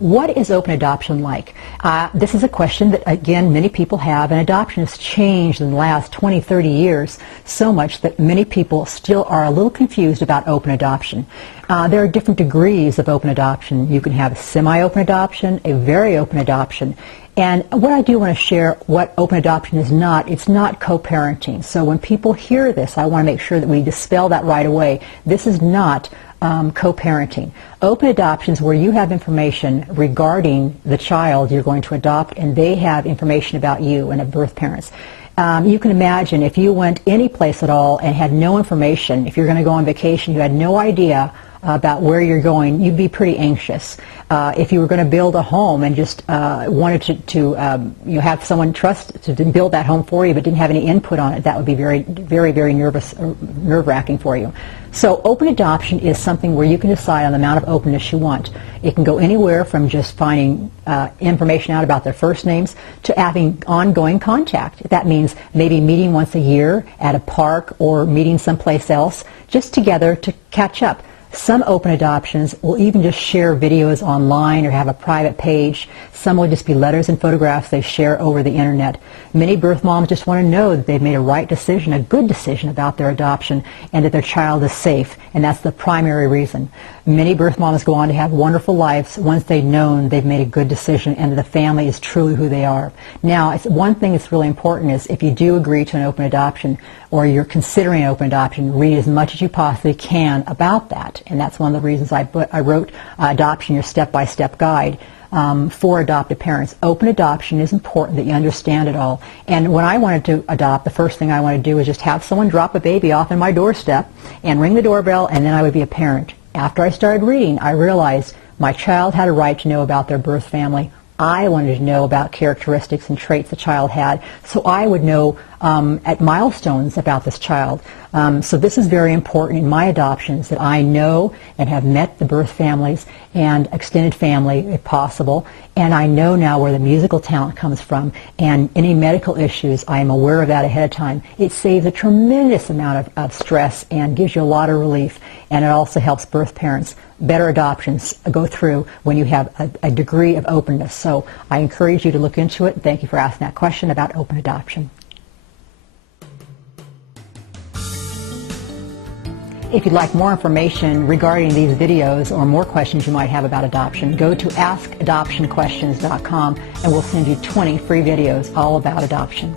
What is open adoption like? This is a question that, again, many people have, and adoption has changed in the last 20, 30 years so much that many people still are a little confused about open adoption. There are different degrees of open adoption. You can have semi-open adoption, a very open adoption. And what I do want to share, what open adoption is not, it's not co-parenting. So when people hear this, I want to make sure that we dispel that right away. This is not co-parenting. Open adoption is where you have information regarding the child you're going to adopt, and they have information about you and of birth parents. You can imagine if you went any place at all and had no information, if you're going to go on vacation, you had no idea about where you're going, you'd be pretty anxious. If you were going to build a home and just wanted to have someone trust to build that home for you but didn't have any input on it, that would be very, very, very nerve-wracking for you. So open adoption is something where you can decide on the amount of openness you want. It can go anywhere from just finding information out about their first names to having ongoing contact. That means maybe meeting once a year at a park or meeting someplace else, just together to catch up. Some open adoptions will even just share videos online or have a private page. Some will just be letters and photographs they share over the internet. Many birth moms just want to know that they've made a right decision, a good decision about their adoption, and that their child is safe, and that's the primary reason. Many birth moms go on to have wonderful lives once they've known they've made a good decision and the family is truly who they are. Now, one thing that's really important is if you do agree to an open adoption or you're considering an open adoption, read as much as you possibly can about that. And that's one of the reasons I wrote Adoption, Your Step-by-Step Guide for adoptive parents. Open adoption is important that you understand it all. And when I wanted to adopt, the first thing I wanted to do was just have someone drop a baby off on my doorstep and ring the doorbell, and then I would be a parent. After I started reading, I realized my child had a right to know about their birth family. I wanted to know about characteristics and traits the child had, so I would know at milestones about this child. So this is very important in my adoptions, that I know and have met the birth families and extended family if possible, and I know now where the musical talent comes from, and any medical issues, I am aware of that ahead of time. It saves a tremendous amount of stress and gives you a lot of relief, and it also helps birth parents. Better adoptions go through when you have a degree of openness. So I encourage you to look into it. Thank you for asking that question about open adoption. If you'd like more information regarding these videos or more questions you might have about adoption, go to AskAdoptionQuestions.com and we'll send you 20 free videos all about adoption.